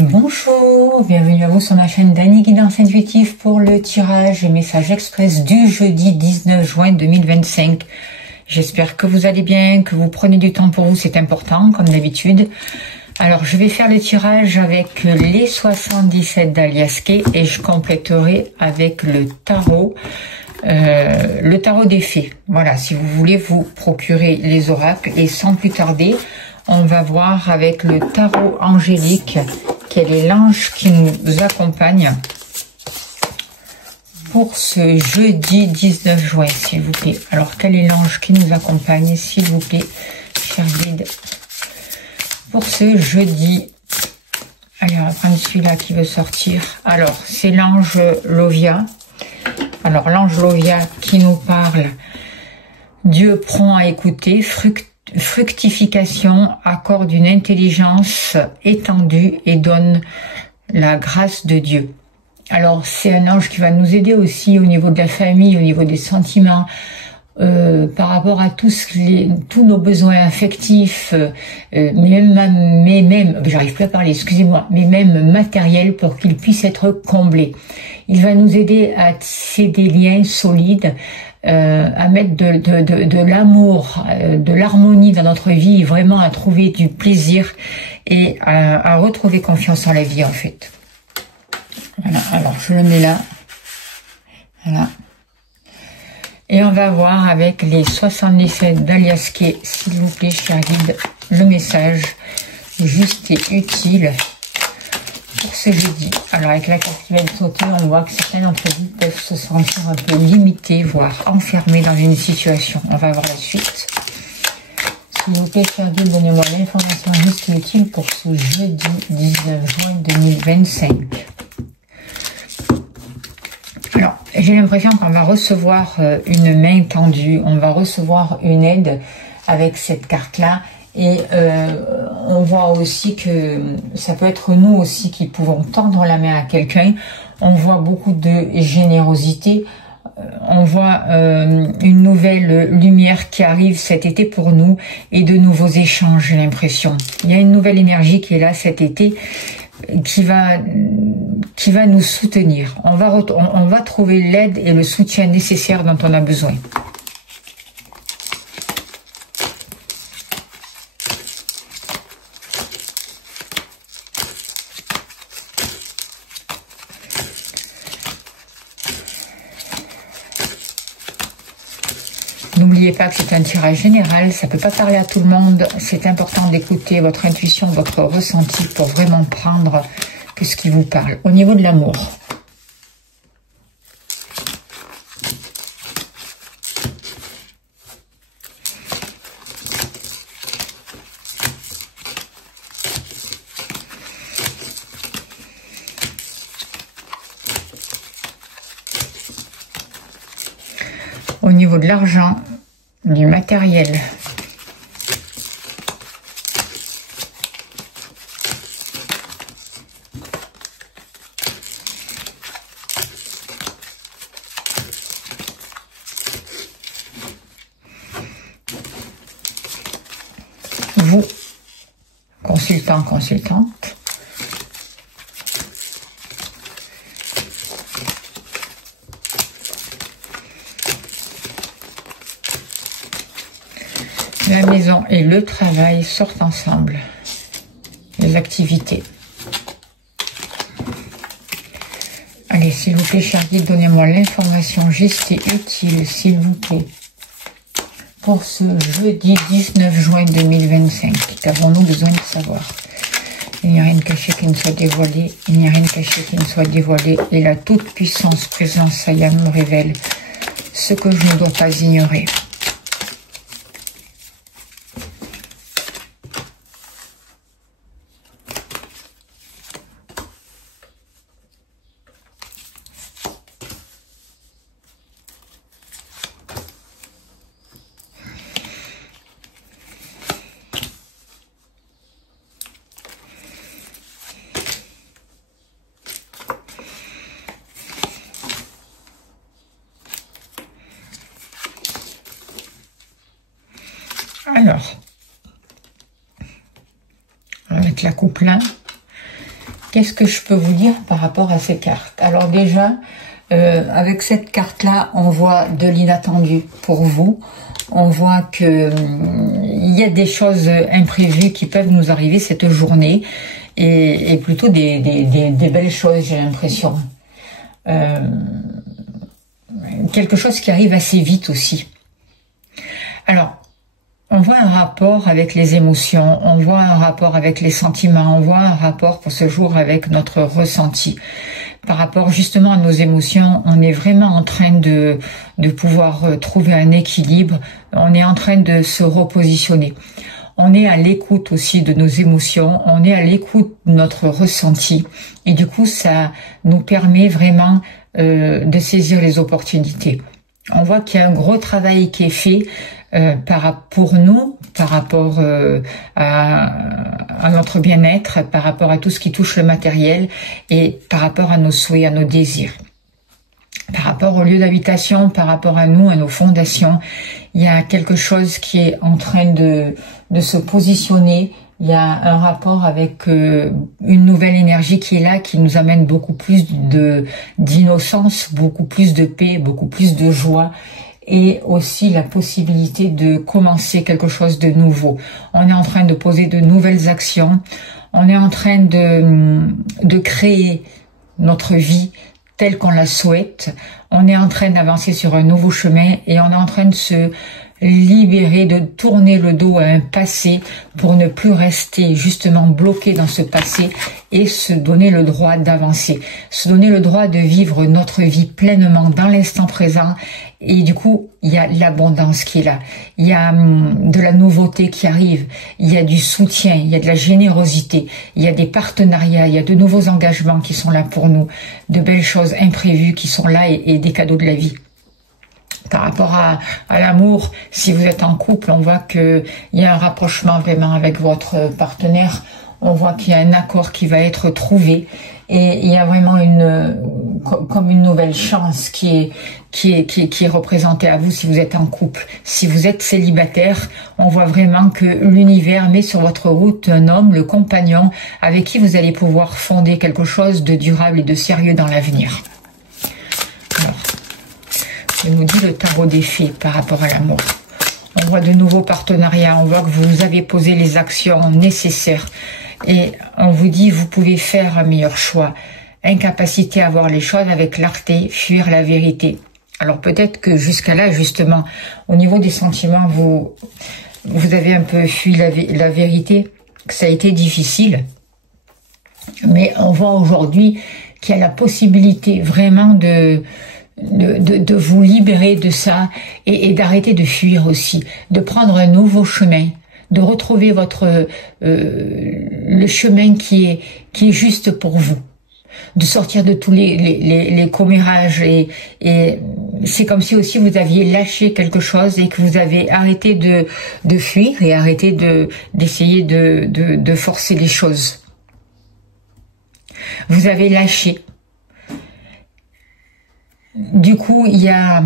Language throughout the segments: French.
Bonjour, bienvenue à vous sur ma chaîne Dany Guidance Intuitive pour le tirage et message express du jeudi 19 juin 2025. J'espère que vous allez bien, que vous prenez du temps pour vous, c'est important comme d'habitude. Alors je vais faire le tirage avec les 77 d'Aliasqué et je compléterai avec le tarot des fées. Voilà, si vous voulez vous procurer les oracles et sans plus tarder, on va voir avec le tarot angélique quel est l'ange qui nous accompagne pour ce jeudi 19 juin, s'il vous plaît. Alors, quel est l'ange qui nous accompagne, s'il vous plaît, cher guide, pour ce jeudi? Allez, on va prendre celui-là qui veut sortir. Alors, c'est l'ange Lovia. Alors, l'ange Lovia qui nous parle. Dieu prend à écouter, fructification, accorde une intelligence étendue et donne la grâce de Dieu. Alors, c'est un ange qui va nous aider aussi au niveau de la famille, au niveau des sentiments, par rapport à tous nos besoins affectifs, mais même, j'arrive plus à parler, excusez-moi, mais même matériels pour qu'ils puissent être comblés. Il va nous aider à tisser des liens solides, à mettre de l'amour, de l'harmonie dans notre vie, vraiment à trouver du plaisir et à retrouver confiance en la vie en fait. Voilà, alors je le mets là. Voilà. Et on va voir avec les 77 d'Aliasqué, s'il vous plaît, cher guide, le message juste et utile pour ce jeudi. Alors avec la carte qui va être sautée, on voit que certains d'entre vous peuvent se sentir un peu limités, voire enfermés dans une situation. On va voir la suite. S'il vous plaît, cher guide, donnez-moi l'information juste et utile pour ce jeudi 19 juin 2025. Alors, j'ai l'impression qu'on va recevoir une main tendue, on va recevoir une aide avec cette carte-là. Et on voit aussi que ça peut être nous aussi qui pouvons tendre la main à quelqu'un. On voit beaucoup de générosité. On voit une nouvelle lumière qui arrive cet été pour nous et de nouveaux échanges, j'ai l'impression. Il y a une nouvelle énergie qui est là cet été qui va nous soutenir. On va trouver l'aide et le soutien nécessaire dont on a besoin. N'oubliez pas que c'est un tirage général, ça ne peut pas parler à tout le monde. C'est important d'écouter votre intuition, votre ressenti pour vraiment prendre que ce qui vous parle. Au niveau de l'amour. Au niveau de l'argent, du matériel. Vous, consultant, consultante. La maison et le travail sortent ensemble. Les activités. Allez, s'il vous plaît, cher guide, donnez-moi l'information juste et utile, s'il vous plaît. Pour ce jeudi 19 juin 2025, qu'avons-nous besoin de savoir? Il n'y a rien de caché qui ne soit dévoilé. Il n'y a rien de caché qui ne soit dévoilé. Et la toute-puissance présence Saya me révèle ce que je ne dois pas ignorer. Alors, on va mettre la coupe là. qu'est-ce que je peux vous dire par rapport à ces cartes? Alors déjà, avec cette carte-là, on voit de l'inattendu pour vous. On voit que il y a des choses imprévues qui peuvent nous arriver cette journée, et plutôt des belles choses, j'ai l'impression. Quelque chose qui arrive assez vite aussi. Alors, on voit un rapport avec les émotions, on voit un rapport avec les sentiments, on voit un rapport pour ce jour avec notre ressenti. Par rapport justement à nos émotions, on est vraiment en train de pouvoir trouver un équilibre, on est en train de se repositionner. On est à l'écoute aussi de nos émotions, on est à l'écoute de notre ressenti, et du coup ça nous permet vraiment de saisir les opportunités. On voit qu'il y a un gros travail qui est fait pour nous, par rapport à notre bien-être, par rapport à tout ce qui touche le matériel, et par rapport à nos souhaits, à nos désirs. Par rapport au lieu d'habitation, par rapport à nous, à nos fondations, il y a quelque chose qui est en train de se positionner. Il y a un rapport avec une nouvelle énergie qui est là, qui nous amène beaucoup plus d'innocence, beaucoup plus de paix, beaucoup plus de joie, et aussi la possibilité de commencer quelque chose de nouveau. On est en train de poser de nouvelles actions, on est en train de créer notre vie telle qu'on la souhaite, on est en train d'avancer sur un nouveau chemin, et on est en train de se libérer, de tourner le dos à un passé pour ne plus rester justement bloqué dans ce passé, et se donner le droit d'avancer, se donner le droit de vivre notre vie pleinement dans l'instant présent. Et du coup, il y a l'abondance qui est là, il y a de la nouveauté qui arrive, il y a du soutien, il y a de la générosité, il y a des partenariats, il y a de nouveaux engagements qui sont là pour nous, de belles choses imprévues qui sont là, et des cadeaux de la vie. Par rapport à l'amour, si vous êtes en couple, on voit qu'il y a un rapprochement vraiment avec votre partenaire. On voit qu'il y a un accord qui va être trouvé, et il y a vraiment comme une nouvelle chance qui est représentée à vous si vous êtes en couple. Si vous êtes célibataire, on voit vraiment que l'univers met sur votre route un homme, le compagnon, avec qui vous allez pouvoir fonder quelque chose de durable et de sérieux dans l'avenir. Alors, je nous dis le tarot des fées par rapport à l'amour. On voit de nouveaux partenariats, on voit que vous avez posé les actions nécessaires, et on vous dit vous pouvez faire un meilleur choix. Incapacité à voir les choses avec clarté, fuir la vérité. Alors peut-être que jusqu'à là, justement, au niveau des sentiments, vous avez un peu fui la vérité, que ça a été difficile. Mais on voit aujourd'hui qu'il y a la possibilité vraiment de vous libérer de ça, et d'arrêter de fuir aussi, de prendre un nouveau chemin, de retrouver le chemin qui est juste pour vous, de sortir de tous les commérages, et c'est comme si aussi vous aviez lâché quelque chose, et que vous avez arrêté de fuir, et arrêté d'essayer de forcer les choses. Vous avez lâché. Du coup, il y a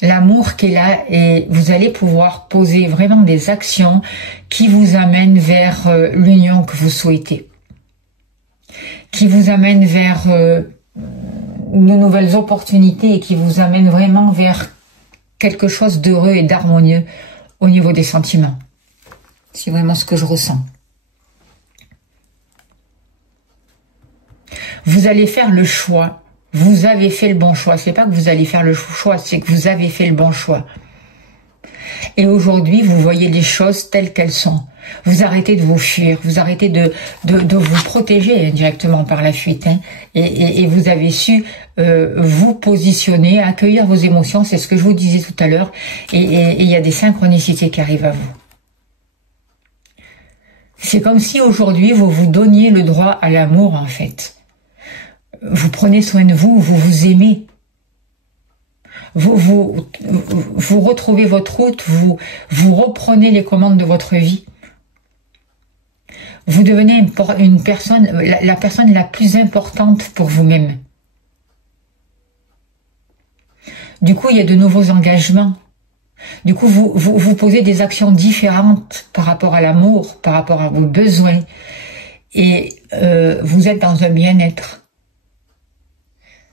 l'amour qui est là, et vous allez pouvoir poser vraiment des actions qui vous amènent vers l'union que vous souhaitez, qui vous amènent vers de nouvelles opportunités, et qui vous amènent vraiment vers quelque chose d'heureux et d'harmonieux au niveau des sentiments. C'est vraiment ce que je ressens. Vous allez faire le choix. Vous avez fait le bon choix. C'est pas que vous allez faire le choix, c'est que vous avez fait le bon choix. Et aujourd'hui, vous voyez les choses telles qu'elles sont. Vous arrêtez de vous fuir, vous arrêtez de vous protéger indirectement par la fuite, hein, et vous avez su vous positionner, accueillir vos émotions, c'est ce que je vous disais tout à l'heure, et il y a des synchronicités qui arrivent à vous. C'est comme si aujourd'hui, vous vous donniez le droit à l'amour, en fait. Vous prenez soin de vous, vous vous aimez. Vous retrouvez votre route, vous reprenez les commandes de votre vie. Vous devenez une personne, la personne la plus importante pour vous-même. Du coup, il y a de nouveaux engagements. Du coup, vous posez des actions différentes par rapport à l'amour, par rapport à vos besoins. et vous êtes dans un bien-être.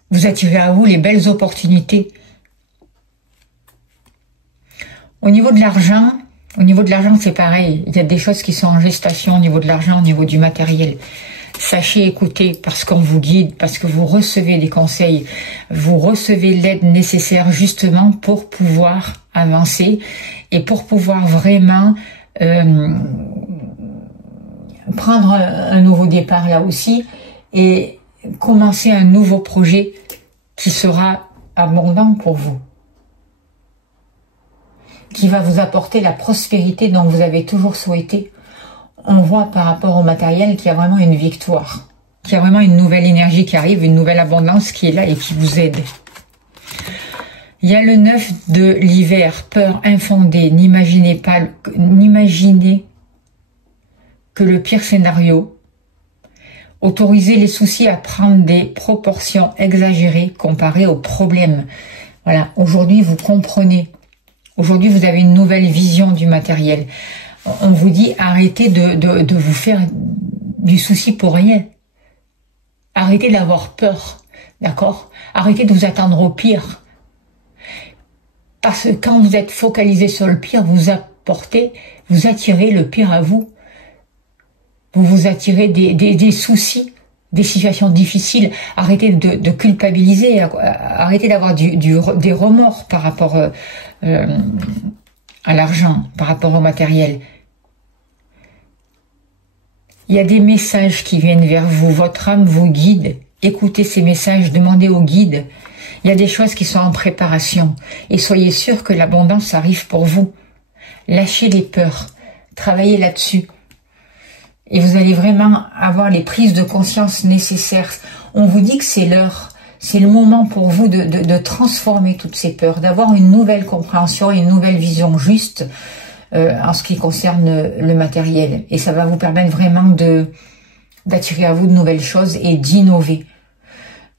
Vous attirez à vous les belles opportunités. Au niveau de l'argent, c'est pareil. Il y a des choses qui sont en gestation au niveau de l'argent, au niveau du matériel. Sachez écouter parce qu'on vous guide, parce que vous recevez des conseils, vous recevez l'aide nécessaire justement pour pouvoir avancer et pour pouvoir vraiment prendre un nouveau départ là aussi et commencer un nouveau projet qui sera abondant pour vous, qui va vous apporter la prospérité dont vous avez toujours souhaité. On voit par rapport au matériel qu'il y a vraiment une victoire, qu'il y a vraiment une nouvelle énergie qui arrive, une nouvelle abondance qui est là et qui vous aide. Il y a le 9 de l'hiver, peur infondée, n'imaginez que le pire scénario. Autorisez les soucis à prendre des proportions exagérées comparées aux problèmes. Voilà, aujourd'hui vous comprenez. Aujourd'hui vous avez une nouvelle vision du matériel. On vous dit arrêtez de vous faire du souci pour rien. Arrêtez d'avoir peur, d'accord? Arrêtez de vous attendre au pire. Parce que quand vous êtes focalisé sur le pire, vous attirez le pire à vous. Vous attirez des soucis, des situations difficiles. Arrêtez de culpabiliser, arrêtez d'avoir des remords par rapport à l'argent, par rapport au matériel. Il y a des messages qui viennent vers vous, votre âme vous guide. Écoutez ces messages, demandez au guide. Il y a des choses qui sont en préparation et soyez sûr que l'abondance arrive pour vous. Lâchez les peurs, travaillez là-dessus. Et vous allez vraiment avoir les prises de conscience nécessaires. On vous dit que c'est l'heure, c'est le moment pour vous de transformer toutes ces peurs, d'avoir une nouvelle compréhension et une nouvelle vision juste en ce qui concerne le matériel. Et ça va vous permettre vraiment d'attirer à vous de nouvelles choses et d'innover,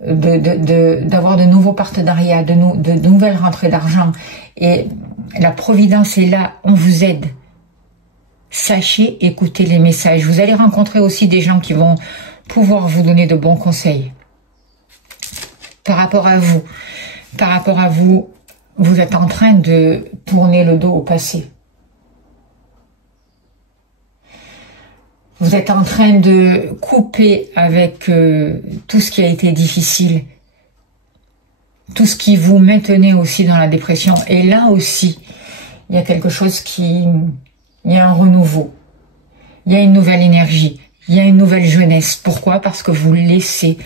d'avoir de nouveaux partenariats, de nouvelles rentrées d'argent. Et la providence est là, on vous aide. Sachez écouter les messages. Vous allez rencontrer aussi des gens qui vont pouvoir vous donner de bons conseils. Par rapport à vous, vous êtes en train de tourner le dos au passé. Vous êtes en train de couper avec tout ce qui a été difficile, tout ce qui vous maintenait aussi dans la dépression. Et là aussi, il y a quelque chose il y a un renouveau, il y a une nouvelle énergie, il y a une nouvelle jeunesse. Pourquoi? Parce que vous laissez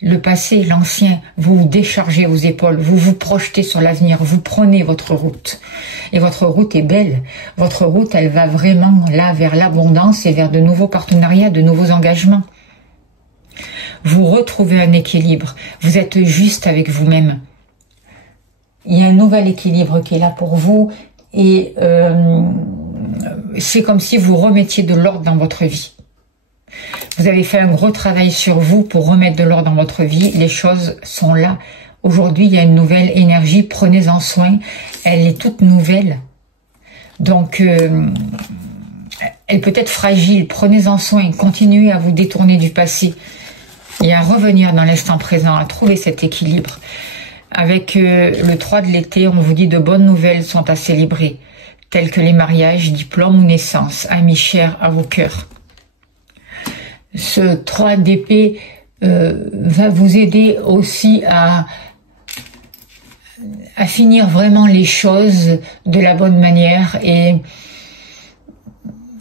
le passé, l'ancien, vous déchargez vos épaules, vous vous projetez sur l'avenir, vous prenez votre route. Et votre route est belle. Votre route, elle va vraiment là vers l'abondance et vers de nouveaux partenariats, de nouveaux engagements. Vous retrouvez un équilibre. Vous êtes juste avec vous-même. Il y a un nouvel équilibre qui est là pour vous et c'est comme si vous remettiez de l'ordre dans votre vie. Vous avez fait un gros travail sur vous pour remettre de l'ordre dans votre vie. Les choses sont là. Aujourd'hui, il y a une nouvelle énergie. Prenez-en soin. Elle est toute nouvelle. Donc, elle peut être fragile. Prenez-en soin. Continuez à vous détourner du passé et à revenir dans l'instant présent, à trouver cet équilibre. Avec le 3 de l'été, on vous dit de bonnes nouvelles sont à célébrer, telles que les mariages, diplômes ou naissances, amis chers à vos cœurs. Ce 3 d'épée va vous aider aussi à finir vraiment les choses de la bonne manière et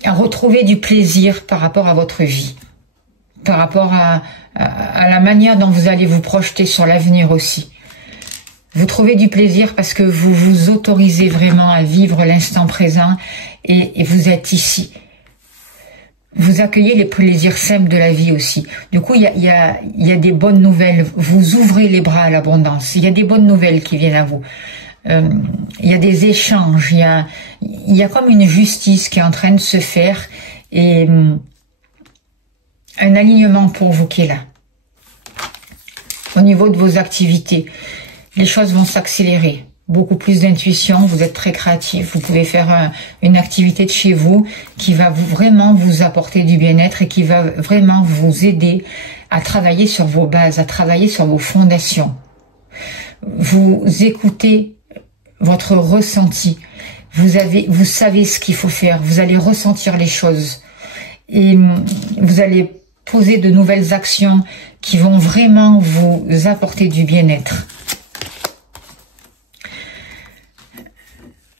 à retrouver du plaisir par rapport à votre vie, par rapport à la manière dont vous allez vous projeter sur l'avenir aussi. Vous trouvez du plaisir parce que vous vous autorisez vraiment à vivre l'instant présent et vous êtes ici. Vous accueillez les plaisirs simples de la vie aussi. Du coup, il y a des bonnes nouvelles. Vous ouvrez les bras à l'abondance. Il y a des bonnes nouvelles qui viennent à vous. Il y a des échanges. Il y a comme une justice qui est en train de se faire et un alignement pour vous qui est là. Au niveau de vos activités, les choses vont s'accélérer. beaucoup plus d'intuition, vous êtes très créatif, vous pouvez faire une activité de chez vous qui va vraiment vous apporter du bien-être et qui va vraiment vous aider à travailler sur vos bases, à travailler sur vos fondations. Vous écoutez votre ressenti, vous savez ce qu'il faut faire, vous allez ressentir les choses et vous allez poser de nouvelles actions qui vont vraiment vous apporter du bien-être.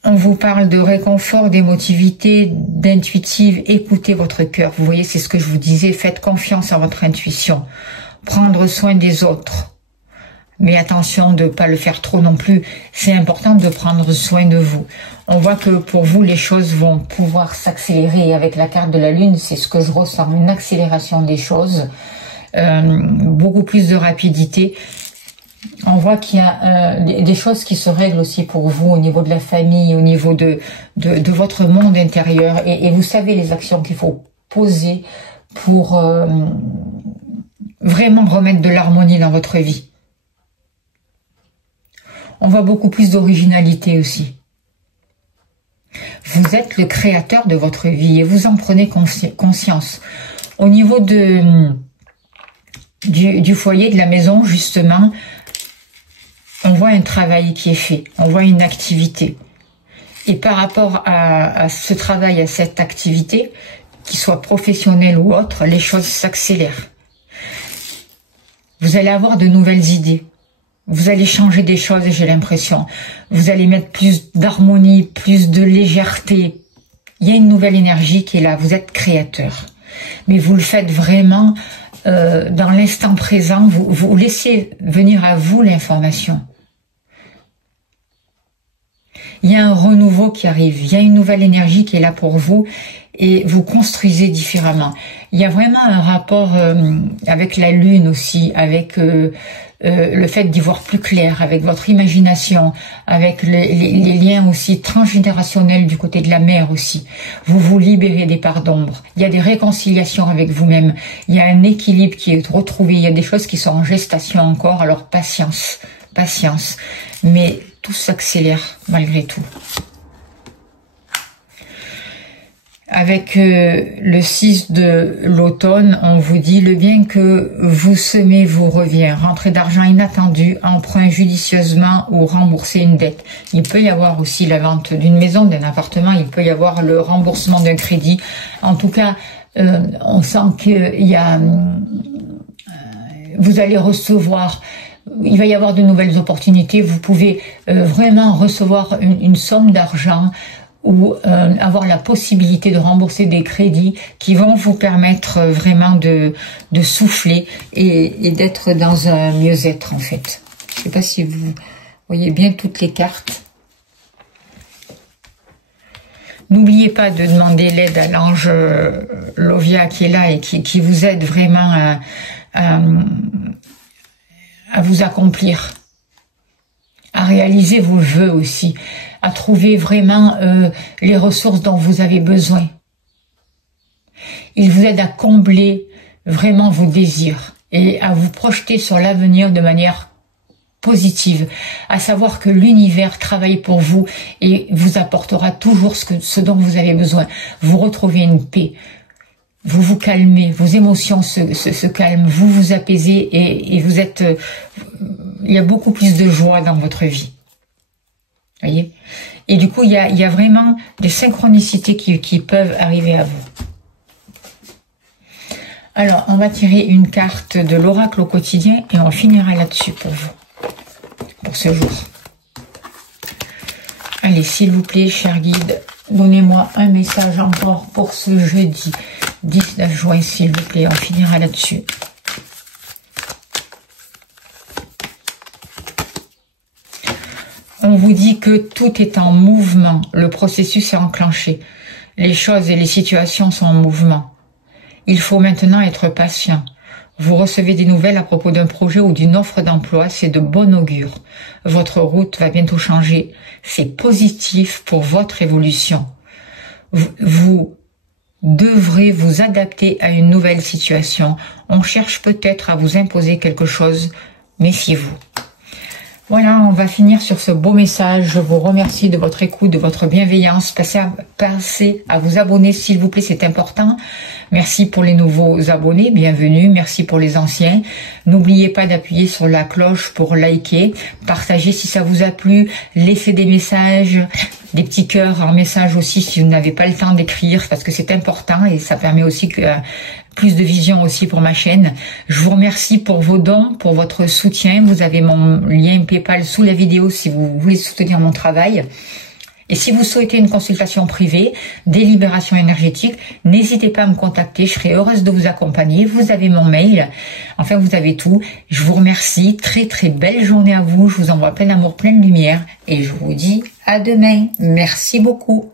On vous parle de réconfort, d'émotivité, d'intuitive. Écoutez votre cœur. Vous voyez, c'est ce que je vous disais. Faites confiance à votre intuition. Prendre soin des autres. Mais attention de ne pas le faire trop non plus. C'est important de prendre soin de vous. On voit que pour vous, les choses vont pouvoir s'accélérer. Avec la carte de la Lune, c'est ce que je ressens. Une accélération des choses. Beaucoup plus de rapidité. On voit qu'il y a des choses qui se règlent aussi pour vous au niveau de la famille, au niveau de votre monde intérieur. Et vous savez les actions qu'il faut poser pour vraiment remettre de l'harmonie dans votre vie. On voit beaucoup plus d'originalité aussi. Vous êtes le créateur de votre vie et vous en prenez conscience. Au niveau du foyer, de la maison, justement, on voit un travail qui est fait, on voit une activité. Et par rapport à ce travail, à cette activité, qu'il soit professionnelle ou autre, les choses s'accélèrent. Vous allez avoir de nouvelles idées. Vous allez changer des choses, j'ai l'impression. Vous allez mettre plus d'harmonie, plus de légèreté. Il y a une nouvelle énergie qui est là. Vous êtes créateur. Mais vous le faites vraiment dans l'instant présent. Vous laissez venir à vous l'information. Il y a un renouveau qui arrive. Il y a une nouvelle énergie qui est là pour vous. Et vous construisez différemment. Il y a vraiment un rapport avec la Lune aussi, avec le fait d'y voir plus clair, avec votre imagination, avec les liens aussi transgénérationnels du côté de la mère aussi. Vous vous libérez des parts d'ombre. Il y a des réconciliations avec vous-même. Il y a un équilibre qui est retrouvé. Il y a des choses qui sont en gestation encore. Alors patience, patience. Mais tout s'accélère malgré tout. Avec le 6 de l'automne, on vous dit le bien que vous semez vous revient. Rentrée d'argent inattendue, emprunt judicieusement ou rembourser une dette. Il peut y avoir aussi la vente d'une maison, d'un appartement. Il peut y avoir le remboursement d'un crédit. En tout cas, on sent qu'il y a, vous allez recevoir. Il va y avoir de nouvelles opportunités. Vous pouvez vraiment recevoir une somme d'argent ou avoir la possibilité de rembourser des crédits qui vont vous permettre vraiment de souffler et d'être dans un mieux-être en fait. Je ne sais pas si vous voyez bien toutes les cartes. N'oubliez pas de demander l'aide à l'ange Lovia qui est là et qui vous aide vraiment à vous accomplir, à réaliser vos vœux aussi, à trouver vraiment les ressources dont vous avez besoin. Il vous aide à combler vraiment vos désirs et à vous projeter sur l'avenir de manière positive, à savoir que l'univers travaille pour vous et vous apportera toujours ce dont vous avez besoin. Vous retrouvez une paix, vous vous calmez, vos émotions se calment, vous vous apaisez et vous êtes... il y a beaucoup plus de joie dans votre vie. Voyez? Et du coup, il y a vraiment des synchronicités qui peuvent arriver à vous. Alors, on va tirer une carte de l'oracle au quotidien et on finira là-dessus pour vous, pour ce jour. Allez, s'il vous plaît, cher guide, donnez-moi un message encore pour ce jeudi 19 juin, s'il vous plaît. On finira là-dessus. On vous dit que tout est en mouvement. Le processus est enclenché. Les choses et les situations sont en mouvement. Il faut maintenant être patient. Vous recevez des nouvelles à propos d'un projet ou d'une offre d'emploi, c'est de bon augure. Votre route va bientôt changer. C'est positif pour votre évolution. Vous devrez vous adapter à une nouvelle situation. On cherche peut-être à vous imposer quelque chose. Méfiez-vous. Voilà, on va finir sur ce beau message. Je vous remercie de votre écoute, de votre bienveillance. Passez à vous abonner, s'il vous plaît, c'est important. Merci pour les nouveaux abonnés, bienvenue. Merci pour les anciens. N'oubliez pas d'appuyer sur la cloche pour liker, partager si ça vous a plu, laissez des messages, des petits cœurs en message aussi si vous n'avez pas le temps d'écrire, parce que c'est important et ça permet aussi que plus de vision aussi pour ma chaîne. Je vous remercie pour vos dons, pour votre soutien. Vous avez mon lien PayPal sous la vidéo si vous voulez soutenir mon travail. Et si vous souhaitez une consultation privée, des libérations énergétiques, n'hésitez pas à me contacter. Je serai heureuse de vous accompagner. Vous avez mon mail. Enfin, vous avez tout. Je vous remercie. Très, très belle journée à vous. Je vous envoie plein d'amour, plein de lumière. Et je vous dis à demain. Merci beaucoup.